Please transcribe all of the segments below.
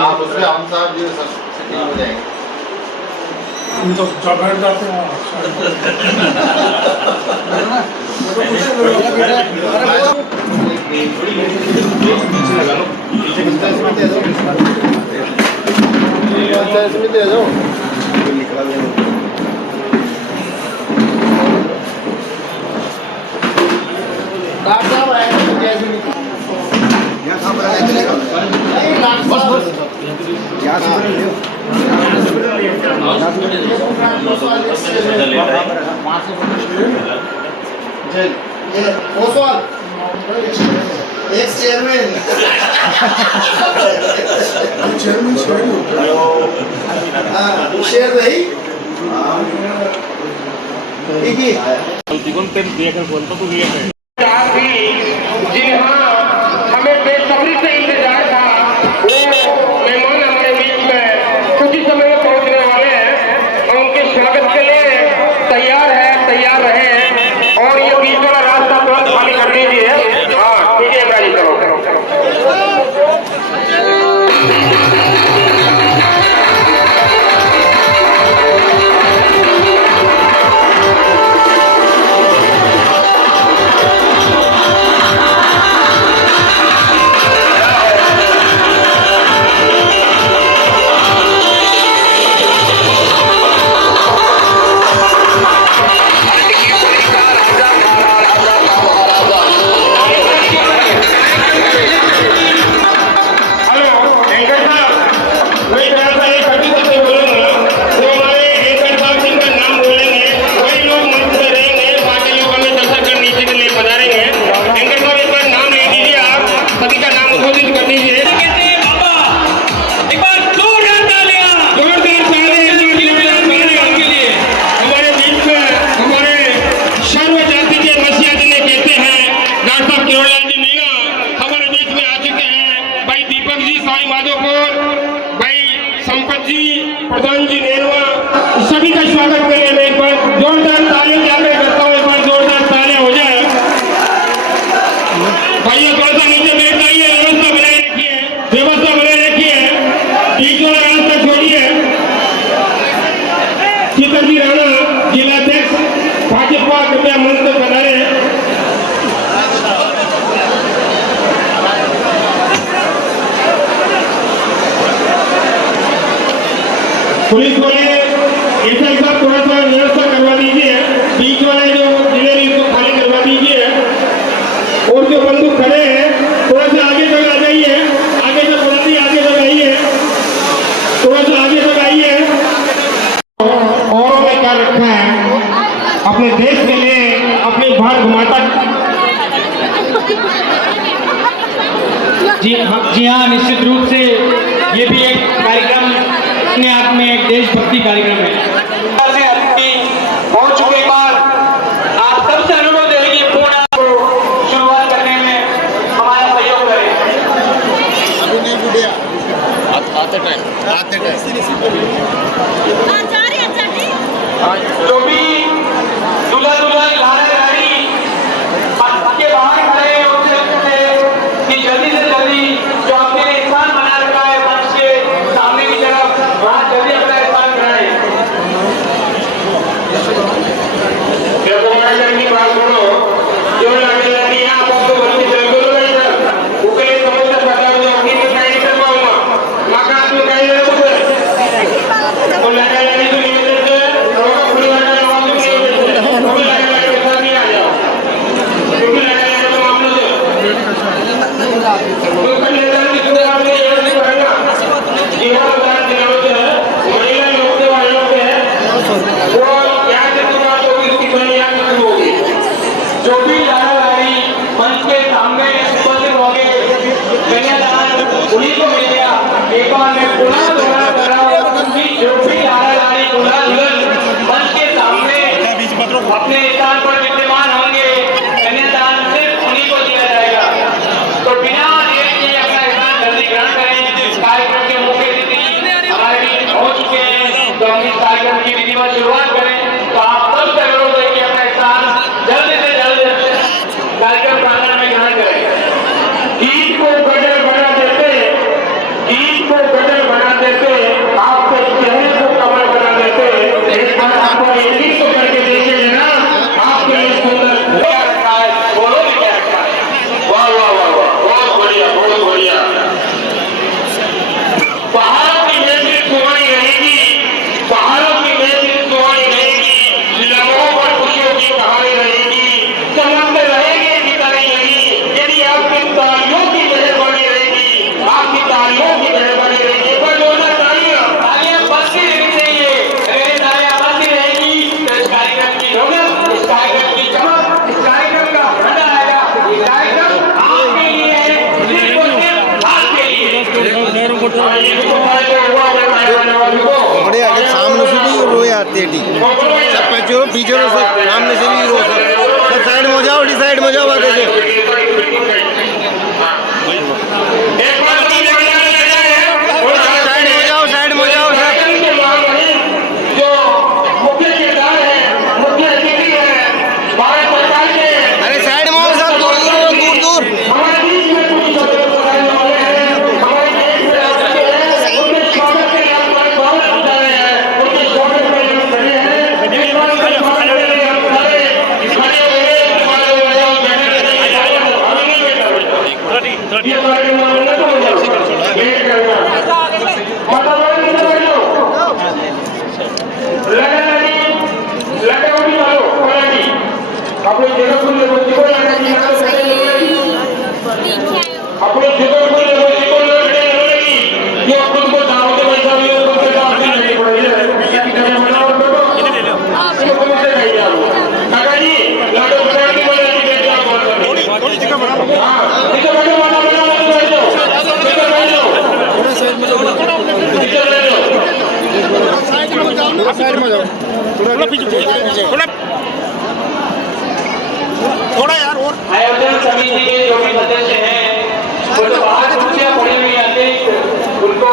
आप उसमें हम साहब जी सब सेटिंग हो जाएंगे। हम तो बैठ जाते हैं। इसमें दे दो। एक्स चेयरमैन चेयरमैन शेयर रही ठीक है हमें बेसब्री से इंतजार था वो मेहमान हमारे बीच में कुछ ही समय में पहुंचने वाले हैं और उनके स्वागत के लिए तैयार रहे और ये बीच वाला रास्ता तुरंत खाली कर दीजिए। हाँ ठीक है भाई चलो प्रधान जी नेरवा सभी का स्वागत करें। मैं एक बार जोरदार तालियां जाकर करता हूँ, एक बार जोरदार तालियां हो जाए। भाइयों थोड़ा सा नीचे बैठ जाइए, व्यवस्था बनाए रखिए, बीच वाला रास्ता छोड़िए। चितरजी राणा जिलाध्यक्ष भाजपा कृपया मंच पर पधारे। पुलिस वाले एसआई साहब थोड़ा सा व्यवस्था करवा दीजिए, बीच वाले जो जिले को खाली करवा दीजिए और जो बंदूक खड़े हैं थोड़ा सा आगे तक आ जाइए, आगे तक बढ़ाइए, आगे तक आइए, थोड़ा सा आगे तक आइए। औरों में क्या रखा है अपने देश के लिए, अपनी भारत माता। जी हाँ, निश्चित रूप से ये भी एक कार्यक्रम अपने आप में एक देशभक्ति कार्यक्रम है। पहुंच चुके बाद आप सबसे अनुरोध है कि पूर्ण शुरुआत करने में हमारा सहयोग करें। आते टाइम जो भी दूल्हा दुल्हन लाने गाड़ी के बाहर खड़े हैं उनसे कि जल्दी से जल्दी जो आपने स्थान बना रखा है मंच के सामने की तरफ वहां जल्दी अपना स्थान बनाए। साइड में जाओ आगे से। साइड में जाओ जो मुख्य किरदार है, मुख्य अतिथि है भारत सरकार के, अरे साइड में आओ सब, दूर दूर हमारे बीच में कुछ शब्द बताने वाले हैं, हमारे देश में आते हैं, उनके स्वागत के लिए हम बहुत बता रहे हैं, उनके स्वागत के लिए हम खड़े हैं, इस बात के स्वागत के लिए हम सारे खड़े हुए हमारे लोग बैठे हैं, हमें नहीं बैठा ये हमारे मामले में तो वेट करना वातावरण में बैठो लगा उड़ी वालों पलानी अपने जगह को ले बच्चे को लगा की ना अपने जगह को ले बच्चे को लगा की ये खुद को दाव के पैसा भी और खुद दाव भी नहीं पड़ेगा ये कितने बनाओ बेटो इसको खुद से नहीं जाओ काका जी लाडो बना के बोले कि क्या बोल रहे हां इधर बैठो वाला बना मत बैठो इधर बैठो थोड़ा साइड में जाओ इधर बैठो साइड में जाओ थोड़ा पीछे थोड़ा यार और आयोजन समिति के जो भी सदस्य हैं वो जो बाहर कुर्सियां पड़ी हुई आते उनको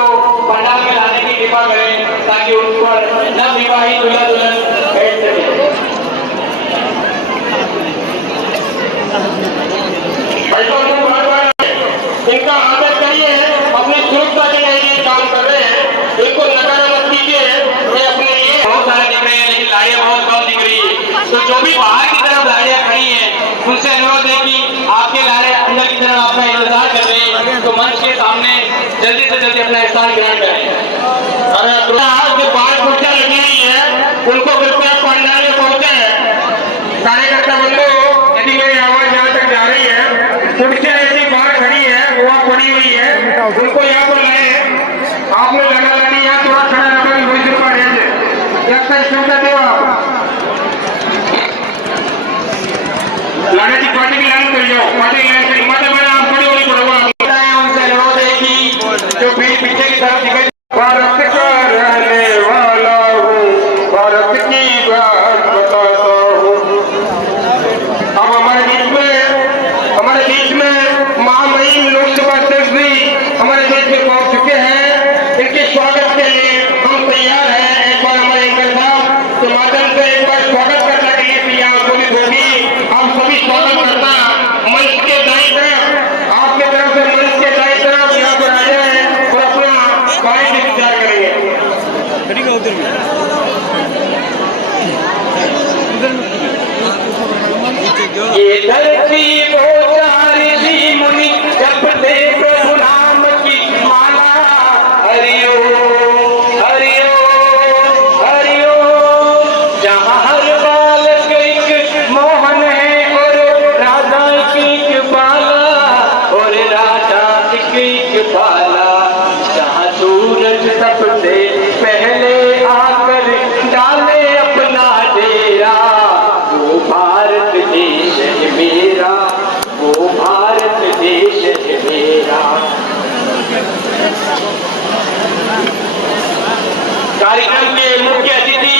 पंडाल में लाने की कृपा करें ताकि उन पर नवविवाहित दूल्हा दुल्हन बैठ सके। इनका आदर करिए, अपनी सुरक्षा के लिए ये काम कर रहे हैं, इनको नकारा मत कीजिए। ये अपने लिए बहुत सारे दिख रहे हैं लेकिन लाड़ियां बहुत कम दिख रही है, तो जो भी बाहर की तरफ लाड़ियां खड़ी हैं उनसे अनुरोध है कि आपके लाड़े अंदर की तरफ आपका इंतजार कर रहे हैं, तो मंच के सामने जल्दी से जल्दी अपना स्थान ग्रहण करें। अरे जो बाहर कुर्सियां लगी हुई है उनको कृपया पंडाल में पहुंचे। कार्यकर्ता बंधु यदि मेरी आवाज यहाँ तक जा रही है, कुर्सियां ऐसी बाहर खड़ी है वहाँ पड़ी हुई है, उनको यहाँ पर लाए। आपने लगा लानी यहाँ थोड़ा खड़ा रखा ₹20 रेंज जब तक सुविधा दो आप लाने की पार्टी की लाइन कर जाओ, पार्टी की लाइन कर माता बहन आप खड़ी होनी पड़ेगा। उनसे अनुरोध है कि जो पीछे की तरफ दिखाई भारत का रहने वाला हूँ, भारत की बात बताता हूँ। अब हमारे बीच में महामहिम लोकसभा अध्यक्ष भी हमारे देश में पहुंच चुके हैं। इनके स्वागत के लिए हम तैयार हैं। एक बार हमारे एंकर साहब के माध्यम से एक बार स्वागत करने के लिए तैयार होगी। आप सभी स्वागत करता मंच के दाईं तरफ, आपके तरफ से मंच के दाईं तरफ यहाँ पर आ जाए और अपना कार्य विचार करेंगे। ये धरती वो चारी सी मुनि जपते प्रभु नाम की माला, हरिओ हरिओ हरिओ। जहाँ हर बालक एक मोहन है और राधा एक बाला, और राधा एक बाला। जहाँ सूरज सबसे पहले आकर डाले अपना डेरा, वो भारत देश है मेरा, वो भारत देश है मेरा। कार्यक्रम के मुख्य अतिथि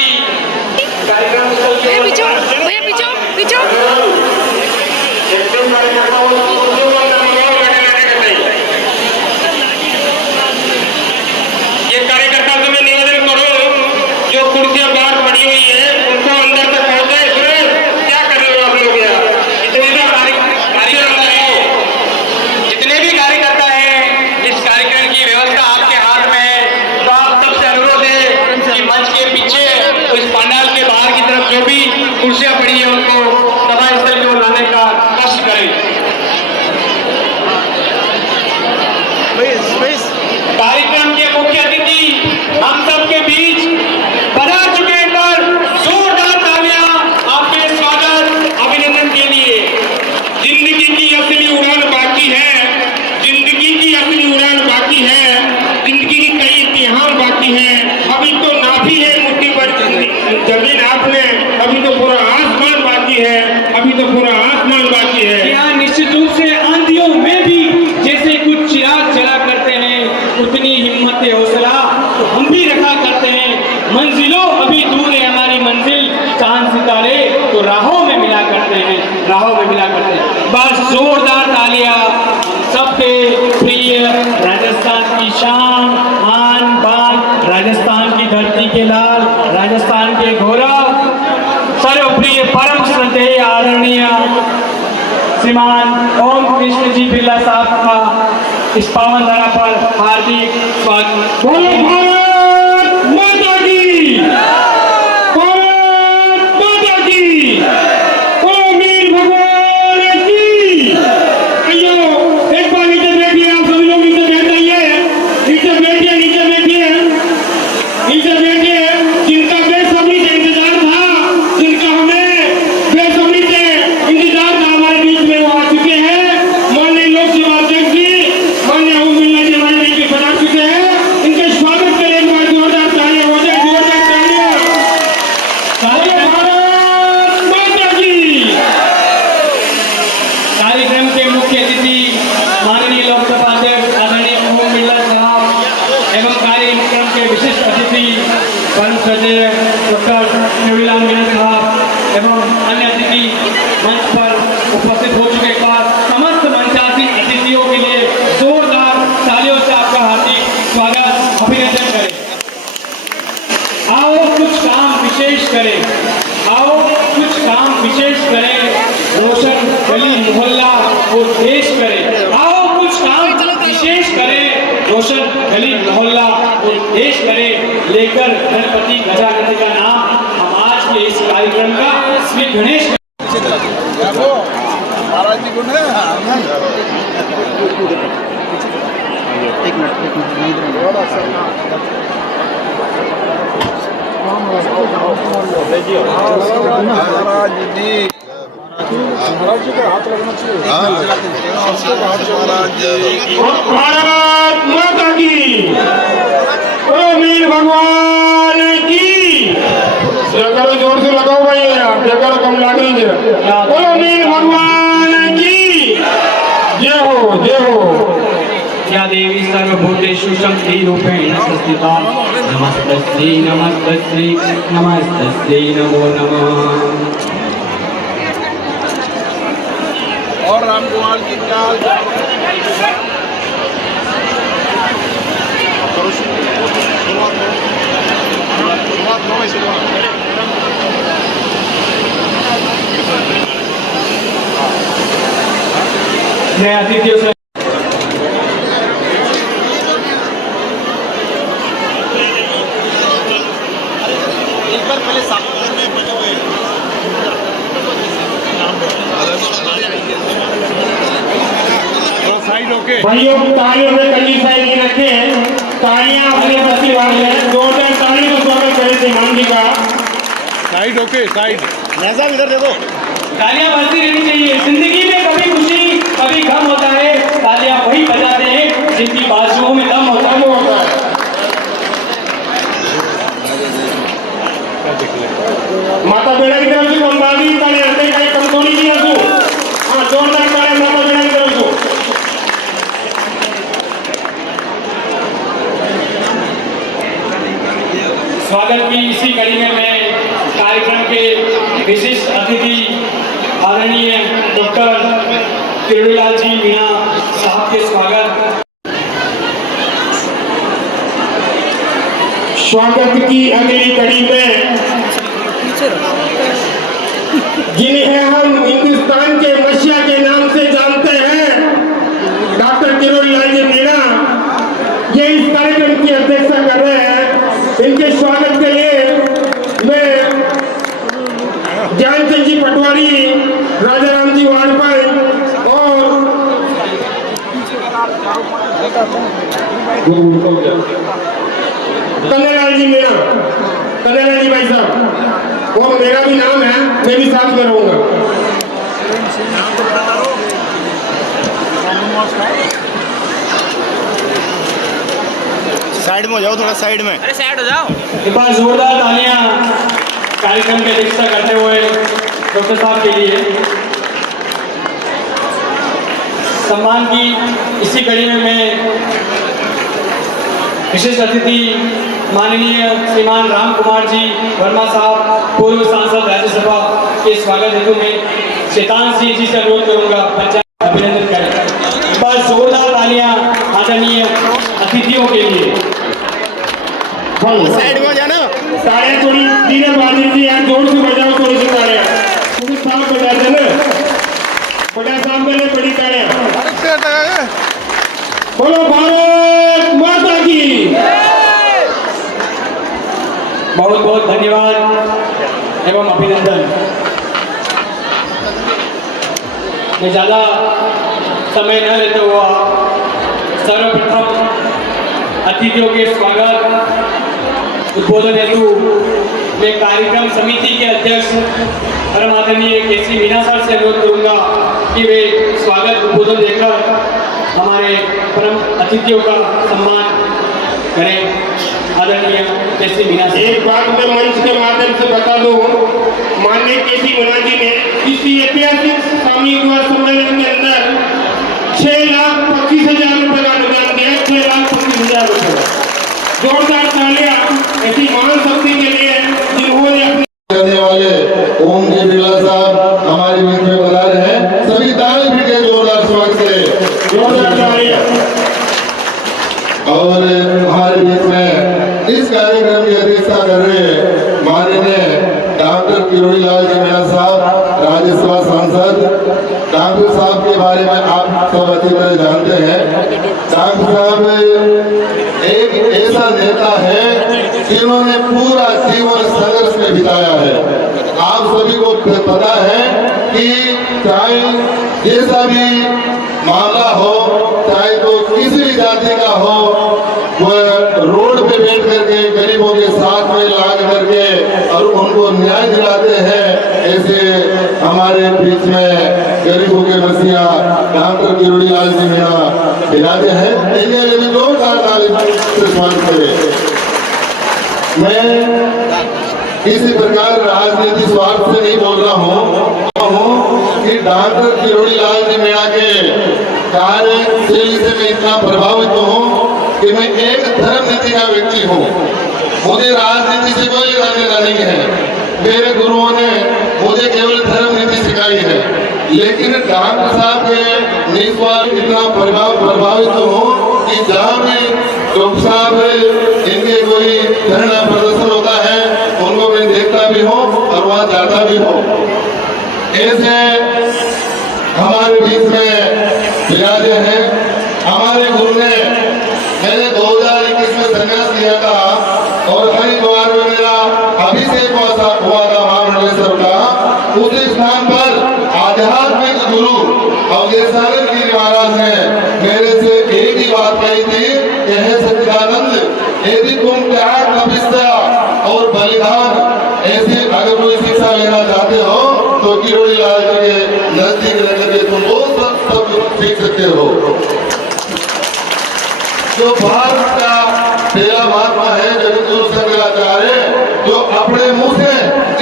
कार्यक्रम स्थल के पीछो भैया पीछो पीछो ये कार्यकर्ता से मैं निवेदन करूं, जो कुर्सियां बाहर पड़ी हुई है उनको अंदर तक पहुंचाए। क्या कर रहे हो आप लोग यहाँ? जितने भी कार्यकर्ता हैं, इस कार्यक्रम की व्यवस्था आपके हाथ में है, तो आप सबसे अनुरोध है कि मंच के पीछे इस पंडाल के बाहर की तरफ जो भी कुर्सियां पड़ी है उनको सभा स्थल को लाने का कष्ट करें। कार्यक्रम के मुख्य अतिथि हम सबके बीच पधार चुके हैं, पर जोरदार तालियां आपके स्वागत अभिनंदन के लिए। जिंदगी की असली उड़ान बाकी है, जिंदगी की असली उड़ान बाकी है, जिंदगी की कई इम्तिहान बाकी है। अभी तो नाभि है मुट्ठी पर जमीन आपने, अभी तो पूरा आसमान बाकी है, अभी तो पूरा आसमान बाकी है। यहाँ निश्चित रूप से आंधियों में भी जैसे कुछ चिराग जला करते हैं, उतनी हिम्मत हौसला तो हम भी रखा करते हैं। मंजिलों अभी दूर है हमारी मंजिल, चांद सितारे तो राहों में मिला करते हैं, राहों में मिला करते हैं। बस जोरदार तालियां सबके प्रिय राजस्थान की शान, आन बान, राजस्थान की धरती के लाल, राजस्थान के गौरव, सर्वप्रिय परम श्रद्धेय आदरणीय श्रीमान ओम कृष्ण जी बिरला साहब का इस पावन धरा पर हार्दिक स्वागत। बोलो भारत माता की, भारत माता की, बोलो वीर भगवान की। अयो एक बार नीचे बैठिए, आप सभी लोग नीचे बैठ जाइए, नीचे बैठिए, नीचे बैठिए, नीचे बैठिए। जिनका बेसब्री से इंतजार था, जिनका हमें बेसब्री से इंतजार था, हमारे बीच में वो आ चुके हैं। माननीय लोक सेवा अध्यक्ष जी, माननीय ओम बिरला जी हमारे बीच में पधार चुके हैं। इनके स्वागत के लिए एक बार जोरदार तालियां हो जाए, जोरदार तालियां। भारत माता की। कार्यक्रम के मुख्य अतिथि माननीय लोकसभा अध्यक्ष आदरणीय ओम बिरला साहब एवं कार्यक्रम के विशिष्ट अतिथि परम श्रद्धेय डॉक्टर शिवलाल मीणा साहब एवं अन्य अतिथि मंच पर उपस्थित हो चुके के बाद समस्त मंचासीन अतिथियों के लिए जोरदार तालियों से आपका हार्दिक स्वागत अभिनंदन करें। आओ कुछ काम विशेष करें, आओ कुछ काम विशेष करें, रोशन गली मोहल्ला और देश करें। आओ कुछ काम विशेष करें, रोशन गली मोहल्ला और देश करें, लेकर गणपति गजानन का नाम हम आज के इस कार्यक्रम का श्री गणेश भारत माता की, बोलो वीर भगवान की। जयकारा जोर से लगाओ भाई, जयकारा कम लगा लीजिए। बोलो वीर भगवान की जय हो, जय हो। या देवी सर्वभूतेषु शक्तिरूपेण संस्थिता नमस्तस्यै नमस्तस्यै नमस्तस्यै नमो नमः। और राम कुमार की चाल मैं अतिथियों से भाइयों तालियों में कली साई नहीं रखे, तालियां अपने प्रतिभाग में जोरदार ताली को स्वागत करें श्रीमान जी का। साइड ओके साइड नैसा इधर देखो। तालियां बजती रहनी चाहिए। जिंदगी में कभी खुशी कभी गम होता है, तालियां वही बजाते हैं जिनकी बाजुओं में दम होता है। माता बेड़ा की तरफ से बमबादी तालियां आते हैं, कम थोड़ी की आंसू। हाँ जोरदार तालियां माता बेड़ा की तरफ से। स्वागत की इसी कड़ी में मैं कार्यक्रम के विशिष्ट अतिथि आदरणीय डॉक्टर शिवलाल जी मीणा साहब के स्वागत की अगली कड़ी में जिन्हें हम हिंदुस्तान के मसीहा के नाम से जानते हैं, डॉक्टर शिवलाल जी मीणा, ये इस कार्यक्रम की अध्यक्षता कर रहे हैं। इनके स्वागत के लिए मैं ज्ञान चंद जी पटवारी, राजा राम जी वाजपेयी और कन्हैयालाल जी मीणा, कन्हैयालाल जी भाई साहब, और मेरा भी नाम है, मैं भी साथ में रहूंगा। साइड में हो जाओ, थोड़ा साइड में। अरे साइड हो जाओ। एक बार जोरदार तालियां कार्यक्रम की अध्यक्षता करते हुए डॉक्टर साहब के लिए। सम्मान की इसी कड़ी में मैं विशेष अतिथि माननीय श्रीमान राम कुमार जी वर्मा साहब, पूर्व सांसद राज्यसभा के स्वागत हेतु में शैतान सिंह जी से अनुरोध करूंगा पंचायत अभिनंदन करें। बस जोरदार तालियां आदरणीय अतिथियों के लिए। साइड में हो जाना। तालियां थोड़ी धीरे बाजी जी यार, जोर से बजाओ थोड़ी सी तालियां। तुम साफ बजा देना, बड़ा साफ करने बड़ी तालियां। बोलो भारत माता की। बहुत बहुत धन्यवाद एवं अभिनंदन। मैं ज़्यादा समय न लेते हुआ सर्वप्रथम अतिथियों के स्वागत उद्बोधन हेतु मैं कार्यक्रम समिति के अध्यक्ष परम आदरणीय केसी मीना सर से अनुरोध करूंगा कि वे स्वागत उद्बोधन देकर हमारे परम अतिथियों का सम्मान करें। आदरणीय केसी मीना सर। एक बात मैं मंच के माध्यम से बता दूं, माननीय केसी मीना जी ने इसी ऐतिहासिक सामूहिक सम्मेलन के अंदर 6,25,000 रुपए का अनुदान दिया। 6,25,000 रुपए। जोरदार तालियां ऐसी महान शक्ति के लिए जिन्होंने अपने करने वाले ओम जी बिरला साहब हमारे बीच में बता रहे हैं। सभी ताली पीट के जोरदार स्वागत करें। जोरदार तालियां। और हमारे बीच में इस कार्यक्रम की अध्यक्षता कर रहे माननीय डॉक्टर किरोड़ी लाल जी मीणा साहब, राज्यसभा सांसद। डॉक्टर साहब के बारे में आप सब अच्छी तरह जानते हैं। डॉक्टर साहब एक ऐसा नेता है जिन्होंने पूरा जीवन संघर्ष में बिताया है। आप सभी को पता है कि चाहे जैसा भी मामला हो, चाहे तो किसी भी जाति का हो, वह रोड पे बैठ करके गरीबों के साथ में लग करके और उनको न्याय दिलाते हैं। ऐसे हमारे बीच में गरीबों के मसीहा डॉक्टर किरोड़ी लाल जी मीणा दिलाते हैं। इनके लिए भी जोरदार ताली से स्वागत करें। मैं किसी प्रकार राजनीति स्वार्थ से नहीं बोल रहा हूँ कि डॉक्टर किरोड़ी लाल जी मीणा के कार्यशैली से मैं इतना प्रभावित हूँ कि मैं एक धर्म नीति का व्यक्ति हूँ। मुझे राजनीति से कोई लेना देना नहीं है। मेरे गुरुओं ने मुझे केवल धर्म नीति सिखाई है, लेकिन डॉक्टर साहब के निस्वार्थ इतना प्रभावित हूँ कि जहाँ भी डॉक्टर साहब इनके कोई धरना प्रदर्शन होता है उनको मैं देखता भी हूँ और वहाँ जाता भी हूँ। ऐसे हमारे बीच में विराजे हैं। हमारे गुरु ने मैंने 2021 में संन्यास लिया था और हरिद्वार में मेरा अभिषेक हुआ था महामंडलेश्वर का। उसी स्थान पर आध्यात्मिक गुरु अवधेशानंद गिरी महाराज ने मेरे से एक ही बात कही थी कि हे सच्चिदानंद, यदि तुम त्याग तपस्या और बलिदान ऐसी अगर कोई शिक्षा लेना चाहते हो तो किरोड़ी लाल जी के नजदीक रहकर के तुम वो सब सीख सकते हो। जो भारत का पहला महात्मा है जगतगुरु शंकराचार्य, जो अपने मुंह से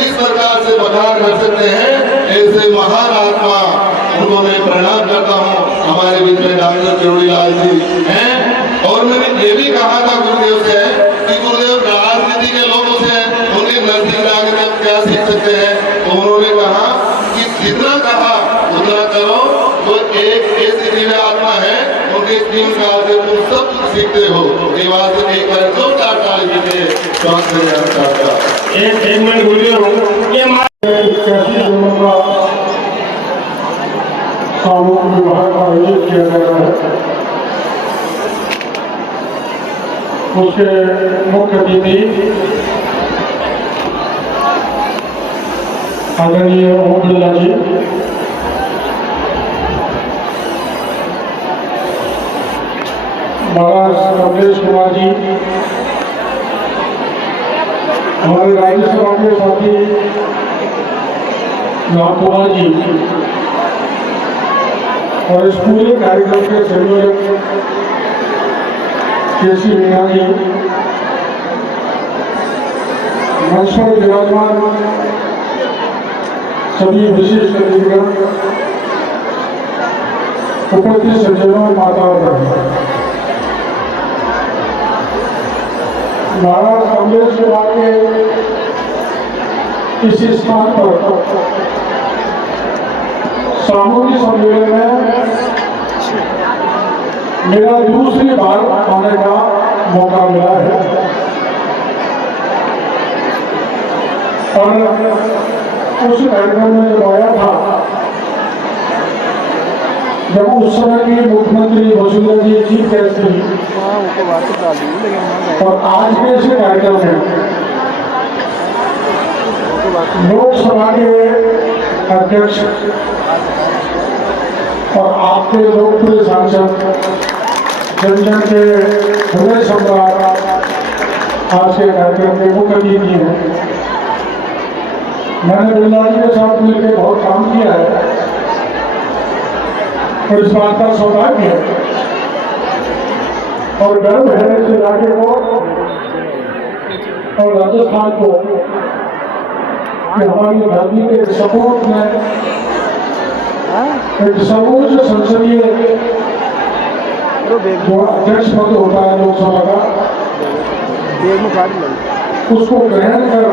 इस प्रकार से बखान कर सकते हैं, ऐसे महान आत्मा उनको मैं प्रणाम करता हूँ। हमारे बीच में डॉक्टर किरोड़ी लाल जी हैं। और मैंने ये भी कहा था गुरुदेव से कि गुरुदेव राजनीति के लोगों से उनके नजदीक जाकर हम क्या सीख सकते हैं। तो उन्होंने कहा कि जितना कहा उतना करो। तो एक ऐसी दिव्य आत्मा है, उनके 3 साल से तुम सब कुछ सीखते हो। ये बात एक बार दो चार ताली के एक मिनट गुरुदेव, ये सामूहिक विवाह का आयोजित किया जा रहा है। उसके मुख्य अतिथि आदरणीय ओम बिरला जी, महाराज कमलेश कुमार जी, हमारे राज्यसभा के साथी राम कुमार जी और इस पूरे कार्यक्रम के संयोजक केसी मीणा जी, मंच पर विराजमान सभी विशिष्ट अतिथिगण, उपस्थित सज्जनों, माता और बहनों, महाराज कमलेश कुमार के इस स्थान पर सामूहिक सम्मेलन में मेरा दूसरी बार आने का मौका मिला है और उस कार्यक्रम में जब आया था, जब उस समय की मुख्यमंत्री वसुंधरा जी चीफ गेस्ट थी और आज के इस कार्यक्रम में लोकसभा के अध्यक्ष और आपके लोकप्रिय सांसद जन जन के हृदय सम्राट आज के कार्यक्रम के मुख्य अतिथि हैं। मैंने बिरला जी के साथ मिलकर बहुत काम किया है और इस बात का सौभाग्य है और गर्व है इस इलाके को और राजस्थान को कि हमारी धरती के सपोर्ट में एक सर्वोच्च संसदीय जो अध्यक्ष पद होता है लोकसभा का, उसको ग्रहण कर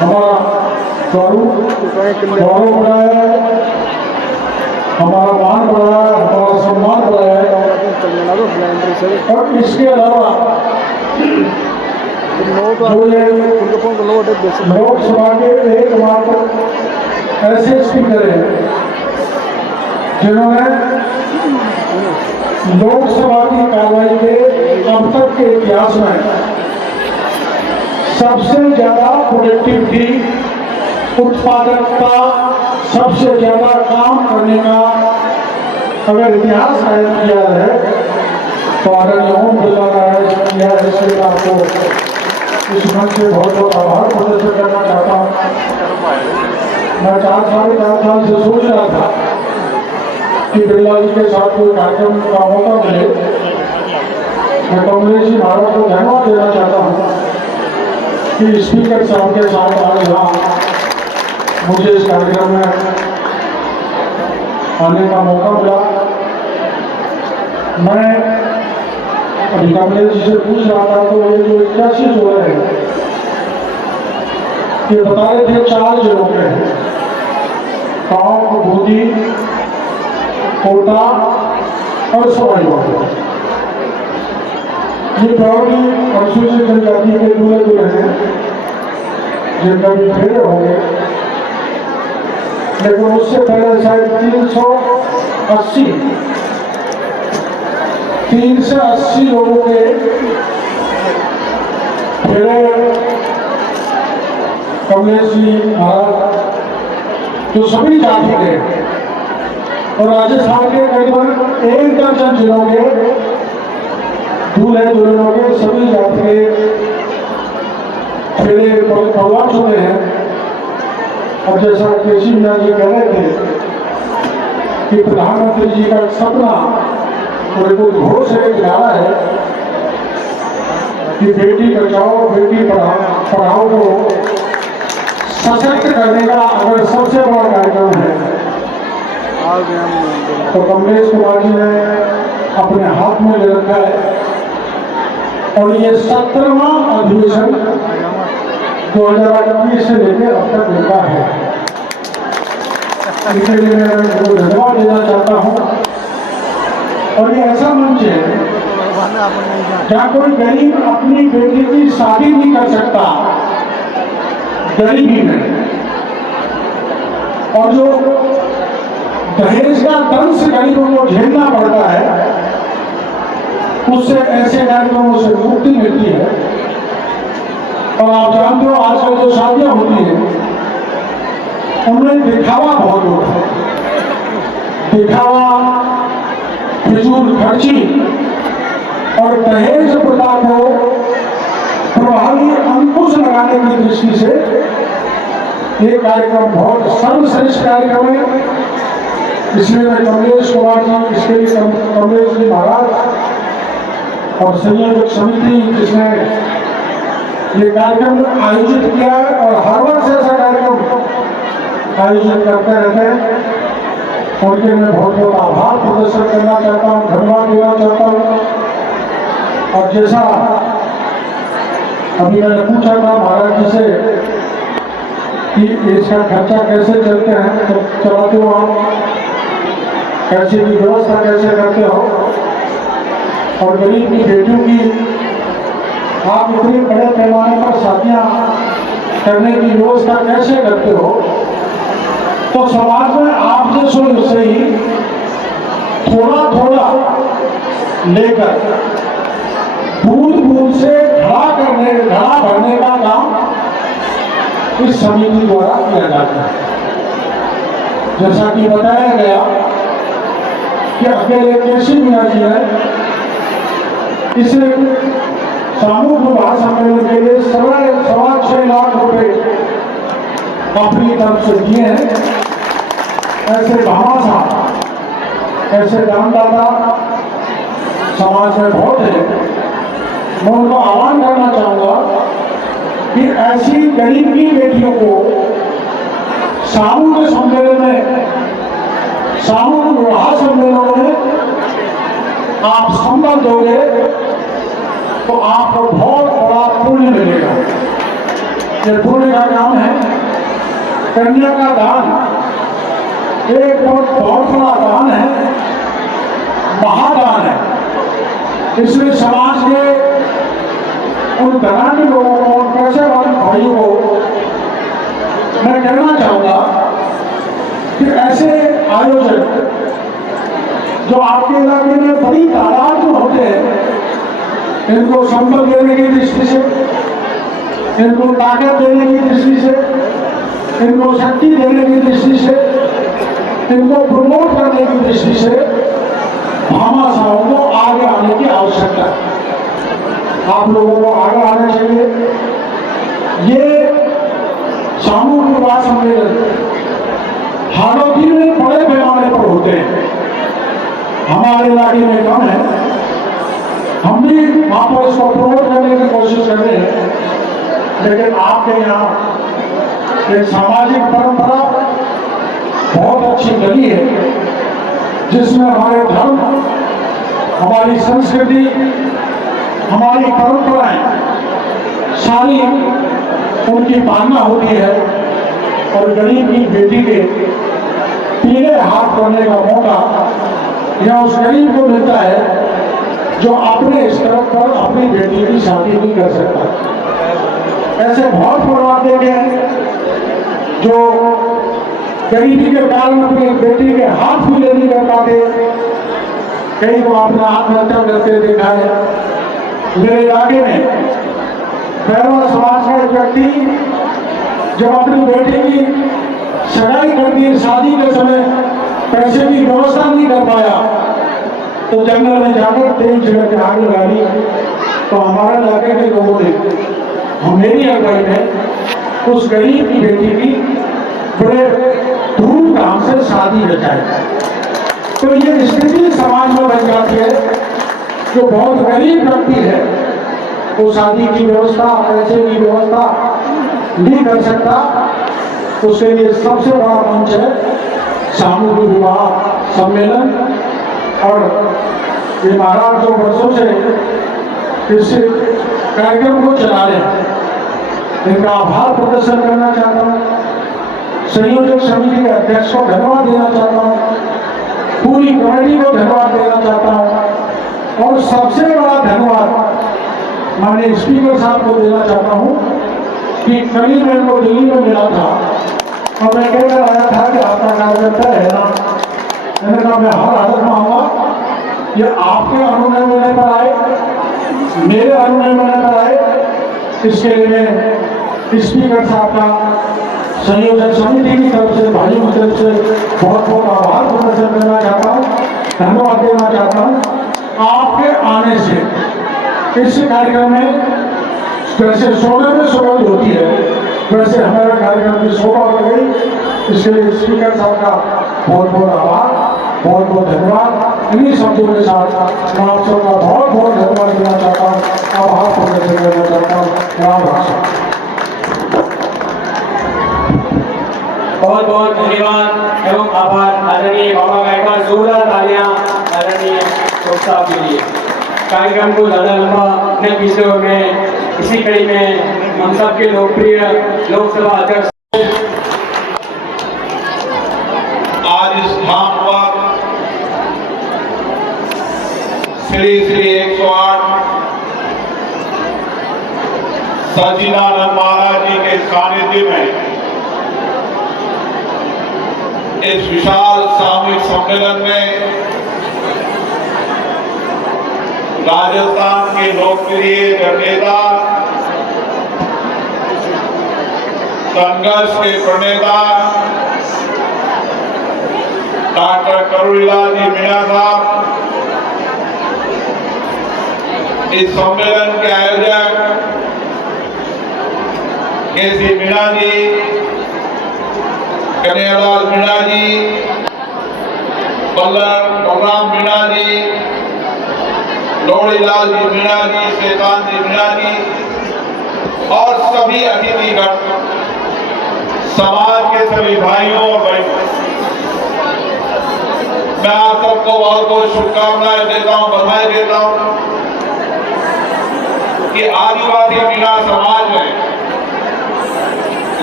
हमारा गौरव बढ़ाया है, हमारा मान बढ़ाया है, हमारा सम्मान बढ़ाया है। और इसके अलावा जो ये लोकसभा के एकमात्र ऐसे स्पीकर हैं जिन्होंने लोकसभा की कार्रवाई के अब तक के इतिहास में सबसे ज्यादा प्रोडक्टिविटी, उत्पादकता, सबसे ज्यादा काम करने का अगर इतिहास कायम किया है तो आदरणीय ओम बिरला ने किया है। इसलिए आपको इस मंच से बहुत बहुत आभार प्रदर्शित करना चाहता हूँ। मैं 4 साल से सोच रहा था कि बिरला जी के साथ कोई कार्यक्रम का मौका मिले। मैं कमलेश जी महाराज को धन्यवाद देना चाहता हूँ कि स्पीकर साहब के साथ आज यहाँ मुझे इस कार्यक्रम में आने का मौका मिला। मैं अभी कमलेश जी से पूछ रहा था तो ये जो 81 जोड़े हैं ये बता रहे थे 4 जिलों के हैं, टोंक, बूंदी, कोटा और सवाई माधोपुर। ये प्योरली अनुसूचित जनजाति के दूल्हे हैं जिनका भी फेरे होंगे, लेकिन उससे पहले शायद 380 लोगों के फेरे कमलेश जी महाराज जो सभी जाति के और राजस्थान के करीबन 1 दर्जन जिलों के दूल्हे दुल्हनों के सभी जाति के फेरे पलवा चुके हैं। और जैसा कृषि मीना जी कह रहे थे कि प्रधानमंत्री जी का सपना और एक घोष है, एक नारा है कि बेटी बचाओ बेटी पढ़ाओ को सशक्त करने का अगर सबसे बड़ा कार्यक्रम है तो कमलेश कुमार जी ने अपने हाथ में ले रखा है। और ये 17वां अधिवेशन 2021 से लेकर अब तक मिलता है। इसके लिए मैं उनको धन्यवाद देना चाहता हूँ। और ये ऐसा मंच है जहाँ कोई गरीब अपनी बेटी की शादी नहीं कर सकता गरीबी में, और जो दहेज का दंश गरीबों को झेलना पड़ता है उससे ऐसे कार्यक्रमों से मुक्ति मिलती है। और आप जानते हो आजकल जो शादियां होती हैं उनमें दिखावा बहुत होता है, दिखावा, फिजूल खर्ची और दहेज प्रथा को प्रभावी अंकुश लगाने की दृष्टि से ये कार्यक्रम बहुत सर्वश्रेष्ठ कार्यक्रम है। इसलिए मैं कमलेश कुमार जी, इसके लिए कमलेश जी महाराज और संयोजक समिति जिसने ये कार्यक्रम आयोजित किया है और हर वर्ष ऐसा कार्यक्रम आयोजित करते रहते हैं, उनके मैं बहुत बहुत आभार प्रदर्शित करना चाहता हूँ, धन्यवाद देना चाहता हूँ। और जैसा अभी मैंने पूछा था महाराज जी से कि इसका खर्चा कैसे चलते हैं, तो चला करते हो आप, पैसे की व्यवस्था कैसे करते हो, और गरीब की बेटियों की आप इतने बड़े पैमाने पर शादियां करने की व्यवस्था कैसे करते हो। तो समाज में आप जैसों से ही थोड़ा थोड़ा लेकर बूंद बूंद से घड़ा भरने का काम इस समिति द्वारा किया जाता है। जैसा कि बताया गया कि अकेले केसी मीना जी है, इसे सामूहिक विवाह सम्मेलन के लिए 6.25 लाख रुपए अपनी तरफ से दिए हैं। ऐसे भामाशाह, ऐसे दानदाता समाज में बहुत है। मैं उनको आह्वान करना चाहूंगा कि ऐसी गरीब की बेटियों को सामूहिक सम्मेलन में, सामूहिक विवाह सम्मेलन में आप संबल दोगे तो आपको बहुत बड़ा पुण्य मिलेगा। ये पुण्य का काम है कन्या का दान। एक बहुत बड़ा दान है, महादान है। इसलिए समाज के उन धनाढ़ी लोगों को, उन पैसे वाले भाइयों को मैं कहना चाहूंगा कि ऐसे आयोजन जो आपके इलाके में बड़ी तादाद में होते हैं, इनको संबल देने की दृष्टि से, इनको ताकत देने की दृष्टि से, इनको शक्ति देने की दृष्टि से, इनको प्रमोट करने की दृष्टि से भामाशाहों को आगे आने की आवश्यकता है। आप लोगों को आगे आना चाहिए। ये सामूहिक विवाह सम्मेलन हाड़ौती में बड़े पैमाने पर होते हैं, हमारे इलाके में कम है। हम भी वहां पर इसको प्रमोट करने की कोशिश कर रहे हैं, लेकिन आपके यहाँ एक सामाजिक परंपरा बहुत अच्छी गली है, जिसमें हमारे धर्म, हमारी संस्कृति, हमारी परंपराएं सारी उनकी पालना होती है। और गरीब की बेटी के पीले हाथ करने का मौका यह उस गरीब को मिलता है जो अपने स्तर पर अपनी बेटी की शादी नहीं कर सकता। ऐसे बहुत परिवार देखे हैं जो गरीबी के कारण अपनी बेटी के हाथ भी नहीं कर पाते, कई को अपना आत्महत्या करते देखा है। मेरे इलाके में भैरवा समाज का एक व्यक्ति जब अपनी बेटी की सगाई कर दी, शादी के समय पैसे की व्यवस्था नहीं कर पाया, तो जंगल में जाकर तेल जगह के आग लगा दी। तो हमारे इलाके के लोगों ने, मेरी अगुवाई में उस गरीब की बेटी की बड़े धूमधाम से शादी रचाई। तो ये स्थिति समाज में बन जाती है, जो बहुत गरीब व्यक्ति है वो शादी की व्यवस्था, पैसे की व्यवस्था नहीं कर सकता। उसके लिए सबसे बड़ा मंच है सामूहिक विवाह सम्मेलन। और ये महाराज जो वर्षों से इस कार्यक्रम को चला रहे हैं, इनका आभार प्रदर्शन करना चाहता हूँ। संयोजक समिति के अध्यक्ष को धन्यवाद देना चाहता हूँ, पूरी कमेटी को धन्यवाद देना चाहता हूँ, और सबसे बड़ा धन्यवाद माननीय स्पीकर साहब को देना चाहता हूँ कि कल ही मैं इनको दिल्ली में मिला था और मैं कहकर आया था कि आपका कार्यकर्ता है ना, मैंने कहा मैं हर हालत में आऊँगा। ये आपके अनुनय मिलने पर आए, मेरे अनुनय मिलने पर आए, इसके लिए मैं स्पीकर साहब का, संयोजक समिति की तरफ से, भाइयों की तरफ से बहुत बहुत आभार प्रदर्शन करना चाहता हूँ, धन्यवाद देना चाहता हूँ। आपके आने से इस कार्यक्रम में जैसे सोने में सुगंध होती है, वैसे हमारा कार्यक्रम की शोभा बढ़ गई। इसके लिए स्पीकर साहब का बहुत बहुत आभार, बहुत बहुत धन्यवाद। इन्हीं शब्दों के साथ मैं आप सबका बहुत बहुत धन्यवाद देना चाहता हूँ, आभार प्रदर्शन करना चाहता हूँ। राम भाषा। बहुत बहुत धन्यवाद एवं आभार आदरणीय बाबा का एक बार जोरदार तालियां आदरणीय साहब के लिए। कार्यक्रम को ज़्यादा लंबा न खींचते हुए मैं इसी कड़ी में हम सबके लोकप्रिय लोकसभा अध्यक्ष इस धाम पर श्री श्री 108 सच्चिदानंद महाराज जी के सानिध्य में इस विशाल सामूहिक सम्मेलन में राजस्थान के लोकप्रिय नेता, संघर्ष के प्रणेता डॉक्टर करुणीलाल जी मीणा साहब, इस सम्मेलन के आयोजक के.सी. मीणा जी, कन्हैयालाल मीणा जी, बलराम मीणा जी, लोहड़ीलाल जी मीणा जी, श्वेतान जी मीणा जी और सभी अतिथिगण, समाज के सभी भाइयों और बहनों, मैं आप सबको बहुत बहुत शुभकामनाएं देता हूं, बधाई देता हूं कि आदिवासी मीणा समाज में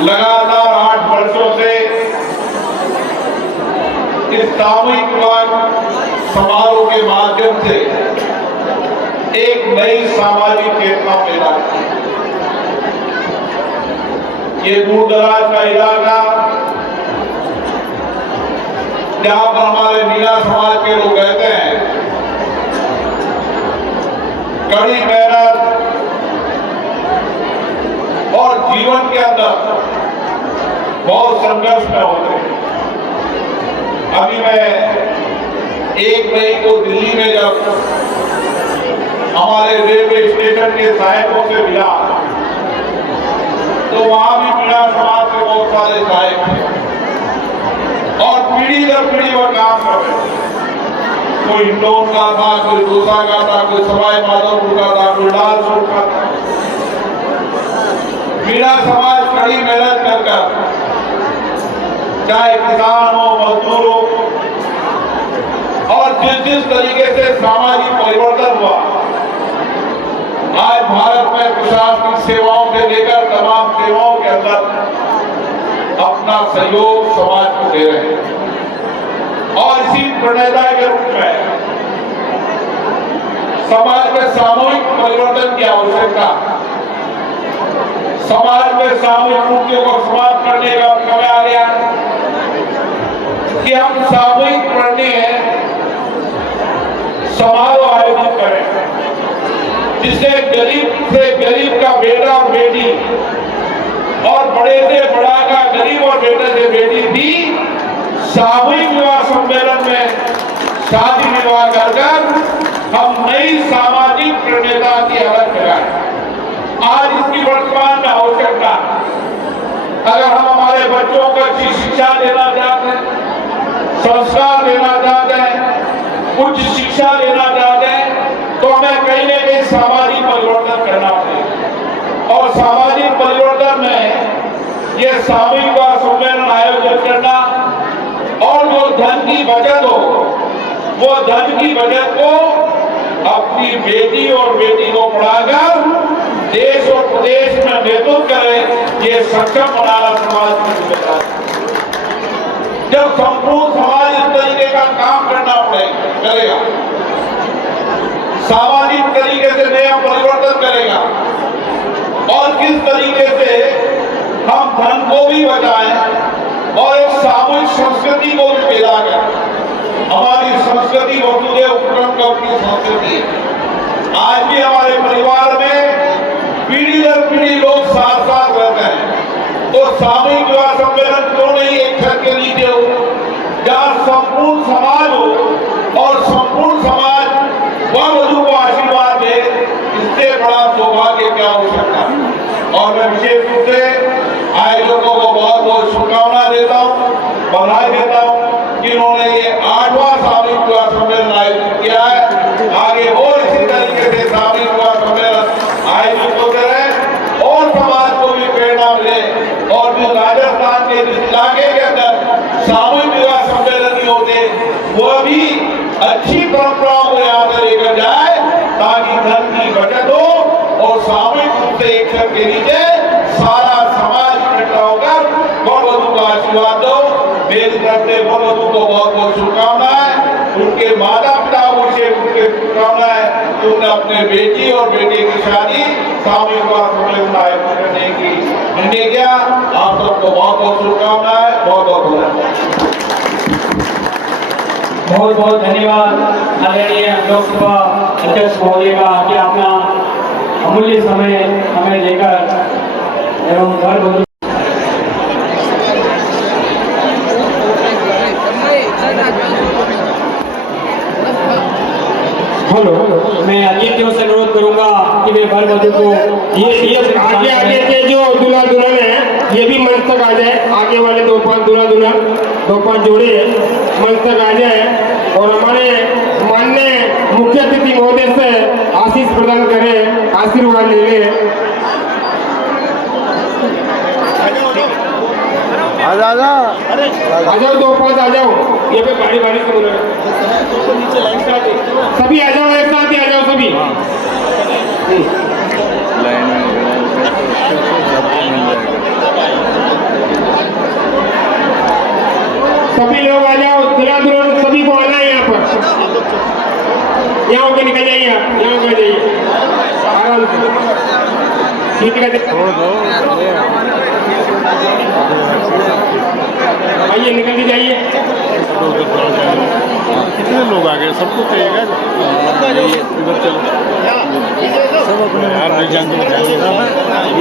लगातार 8 वर्षों से इस सामूहिक विवाह समारोह के माध्यम से एक नई सामाजिक चेतना पैदा की। ये दूर दराज का इलाका, जहां पर हमारे मीणा समाज के लोग रहते हैं, कड़ी मेहनत और जीवन के अंदर बहुत संघर्ष में होते हैं। अभी मैं 1 मई को दिल्ली में जब हमारे रेलवे स्टेशन के सहायकों से मिला तो वहां भी मीणा समाज के बहुत सारे सहायक थे और पीढ़ी दर पीढ़ी वह काम कर रहे थे। कोई इंदौर का था, कोई दूसरा का था, कोई सवाई माधोपुर का था, कोई लालसोट का था। मीणा समाज कड़ी मेहनत कर चाहे किसान हो, मजदूर हो, और जिस तरीके से सामाजिक परिवर्तन हुआ, आज भारत में प्रशासनिक सेवाओं से लेकर तमाम सेवाओं के अंदर अपना सहयोग समाज को दे रहे हैं। और इसी प्रणेता के रूप में समाज में सामूहिक परिवर्तन की आवश्यकता, समाज में सामूहिक कुर्तियों को समाप्त करने का समय आ गया कि हम सामूहिक प्रणय समारोह आयोजित करें, जिससे गरीब से गरीब का बेटा और बेटी और बड़े से बड़ा का गरीब और बेटे से बेटी भी सामूहिक विवाह सम्मेलन में शादी विवाह कर हम नई सामाजिक प्रणेता की अलग लगाएं। आज इसकी वर्तमान में आवश्यकता, अगर हम हमारे बच्चों को अच्छी शिक्षा देना चाहते हैं, संस्कार देना चाहते हैं, उच्च शिक्षा देना चाहते हैं, तो हमें कहीं न कहीं सामाजिक परिवर्तन करना पड़ेगा। और सामाजिक परिवर्तन में ये सामूहिक सम्मेलन आयोजित करना और जो धन की बचत हो, वो धन की बचत को अपनी बेटी और बेटी को पढ़ाकर देश और प्रदेश में नेतृत्व करे, ये सक्षम बनाना समाज की जिम्मेदारी। जब संपूर्ण समाज इस तरीके का काम करना करेगा, सामाजिक तरीके से नया परिवर्तन करेगा और किस तरीके से हम धन को भी बचाएं और एक सामूहिक संस्कृति को भी पैदा करें। हमारी संस्कृति वसुधैव कुटुंबकम की संस्कृति है। आज भी हमारे परिवार में पीढ़ी दर पीढ़ी लोग साथ साथ रहते हैं, तो सामूहिक विवाह सम्मेलन क्यों नहीं एक छत के नीचे हो, जहाँ संपूर्ण समाज हो और संपूर्ण समाज वह वधू को आशीर्वाद दे, इससे बड़ा सौभाग्य क्या हो सकता है। और मैं विशेष रूप से आयोजकों को बहुत बहुत शुभकामनाएं देता हूँ, बधाई देता हूँ कि उन्होंने ये 8वां सामूहिक विवाह सम्मेलन आयोजित किया है। आगे और इसी तरीके से सामूहिक विवाह सम्मेलन आयोजित होते रहे और समाज को भी प्रेरणा मिले, और जो राजस्थान के जिस इलाके के अंदर सामूहिक विवाह सम्मेलन नहीं होते, वह भी अच्छी परंपराओं को यहाँ से लेकर जाए, ताकि धन की बचत हो और सामूहिक रूप से एक छत के नीचे सारा समाज इकट्ठा होकर गौर वधू का आशीर्वाद दो। मेरी तरफ से बलवंतु को बहुत बहुत शुभकामनाएं। उनके माता पिता उनसे उनके शुभकामनाएं कि उन्हें अपने बेटी और बेटे की शादी सामूहिक सम्मेलन आयोजित करने की निर्णय किया। आप सबको बहुत बहुत शुभकामनाएं, बहुत बहुत धन्यवाद। बहुत बहुत धन्यवाद आदरणीय लोकसभा अध्यक्ष महोदय का कि अपना अमूल्य समय हमें देकर एवं घर बंधु मैं अतिथियों से अनुरोध करूंगा कि वे घर वधु को ये आगे के जो दूल्हा दुल्हन है ये भी मंच तक आ जाए। आगे वाले दो पांच जोड़े मंच तक आ जाए और हमारे माननीय मुख्य अतिथि महोदय से आशीष प्रदान करें, आशीर्वाद ले लें। आ जाओ दो पांच आ जाओ, ये पे बारी बारी से बोलो, सभी आ जाओ, एक साथ ही आ जाओ सभी। सभी लोग आ जाओ, दूल्हा दुल्हन सभी को आना है यहाँ पर। यहाँ होके निकल जाइए, आप यहाँ होकर जाइए आराम से, सीट का आइए, निकल के जाइए। कितने लोग आ गए? सबको कहिएगा इधर चलो, सब अपने यार नहीं जानते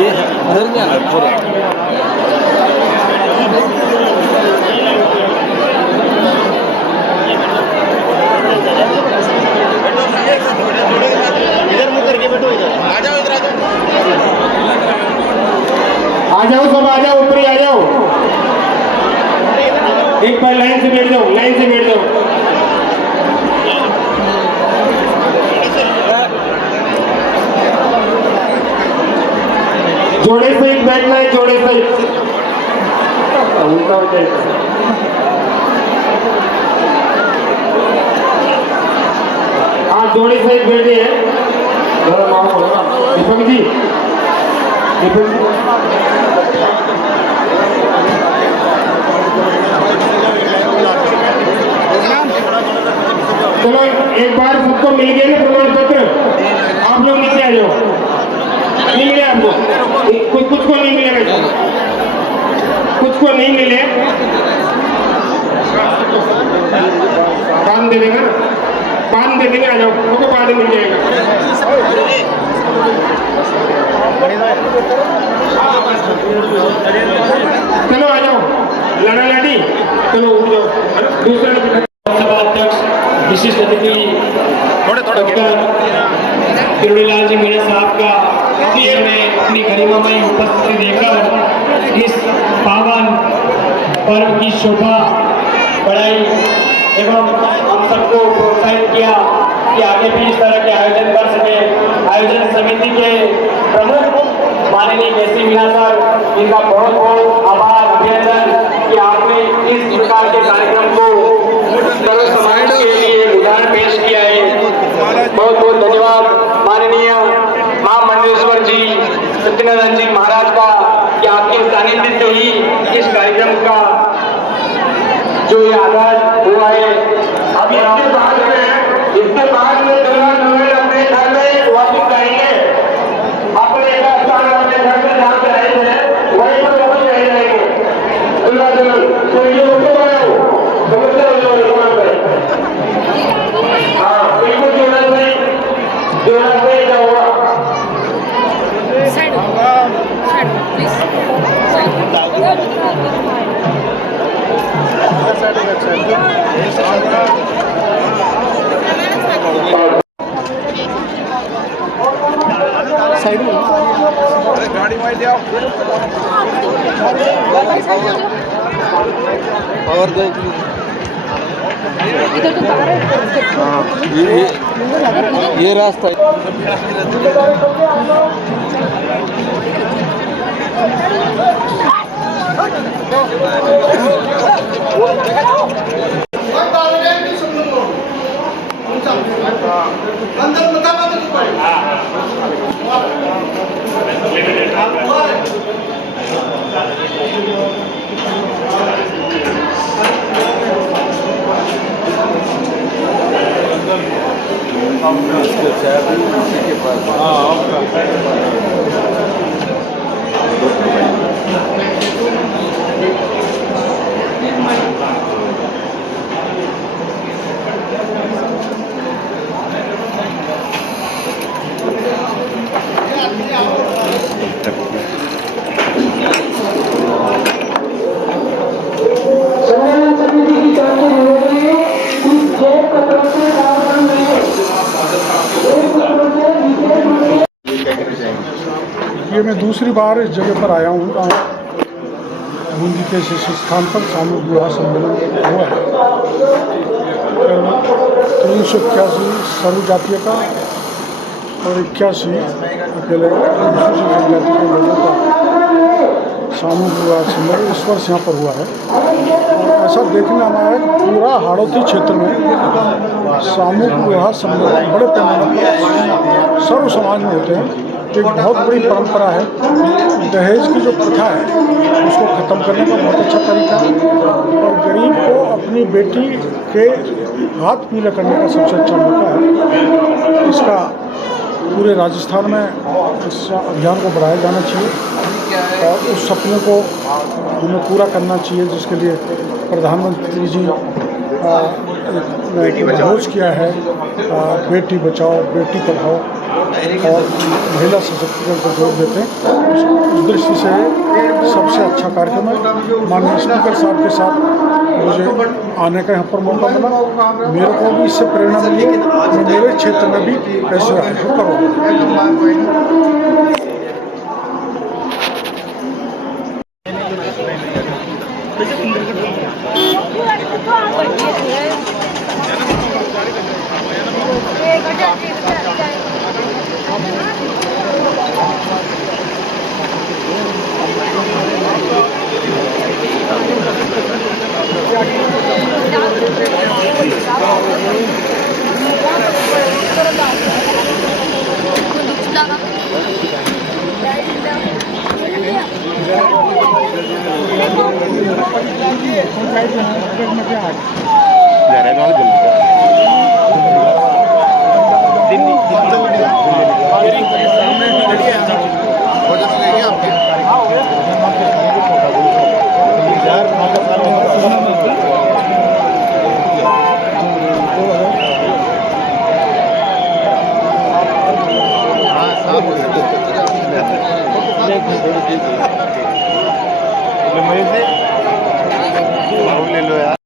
ये उधर क्या आ जाओ, सब आ जाओ, ऊपर ही आ जाओ। एक बार लाइन से बैठ जाओ, लाइन से बैठ जाओ। जोड़े सहित बैठना है, जोड़े सहित। आप जोड़े सहित बैठे हैं। दीपक जी, चलो एक बार सबको मिल गया ना प्रमाण पत्र, आप लोग नीचे आ जाओ। नहीं मिले आपको? कुछ को नहीं मिलेगा, कुछ को नहीं मिले पान दे देगा, पान दे देंगे, आ जाओ, सबको पान मिल जाएगा। चलो आ जाओ, लड़ा लड़ी, चलो उठ जाओ। दूसरा लोकसभा अध्यक्ष विशिष्ट अतिथि डॉक्टर किरोड़ीलाल जी मीणा साहब का में अपनी गरिमामय उपस्थिति देकर इस पावन पर्व की शोभा बढ़ाई एवं हम सबको प्रोत्साहित किया कि आगे भी इस तरह के आयोजन कर सके। आयोजन समिति के प्रमुख माननीय जैसी मीणा सर, इनका बहुत बहुत आभार, अभिनंदन कि आपने इस प्रकार के कार्यक्रम को सर्व समाज के लिए उदाहरण पेश किया है। बहुत बहुत धन्यवाद माननीय महामंडलेश्वर जी सत्यनारायण जी महाराज का कि आपके सानिध्य से ही इस कार्यक्रम का जो ये आगाज हुआ है। अभी इसके बाद में दूल्हा दुल्हन अपने घर में वापस जाएंगे, अपने स्थान अपने घर में जहाँ पे आए हैं वहीं पर वापस रह जाएंगे दूल्हा दुल्हन। तो ये उसको समझते हो हाँ, बिल्कुल जोड़ा भाई क्या हुआ? गाड़ी में ले आओ और दो ये रास्ता ये मैं दूसरी बार इस जगह पर आया हूँ। बूंदी के इस स्थान पर सामूहिक विवाह सम्मेलन हुआ है। 381 सर्व जातीय का और 81 अकेले अनुसूचित जनजाति के लोगों का सामूहिक विवाह सम्मेलन इस वर्ष यहाँ पर हुआ है। और ऐसा देखने में आया है पूरा हाड़ौती क्षेत्र में सामूहिक विवाह सम्मेलन बड़े पैमाने पर सर्व समाज में होते हैं। एक बहुत बड़ी परंपरा है। दहेज की जो प्रथा है उसको ख़त्म करने का बहुत अच्छा तरीका है और गरीब को अपनी बेटी के हाथ पीला करने का सबसे अच्छा मौका है। इसका पूरे राजस्थान में इस अभियान को बढ़ाया जाना चाहिए और उस सपने को हमें पूरा करना चाहिए जिसके लिए प्रधानमंत्री जी ने घोषणा किया है बेटी बचाओ बेटी पढ़ाओ और महिला सशक्तिकरण पर जोर देते हैं। उस दृष्टि से सबसे अच्छा कार्यक्रम है। माननीय स्पीकर साहब के साथ मुझे आने का यहाँ पर मौका मिला। मेरे को भी इससे प्रेरणा मिली। मैं मेरे क्षेत्र में भी ऐसे आयोजन करूँगा। हाँ,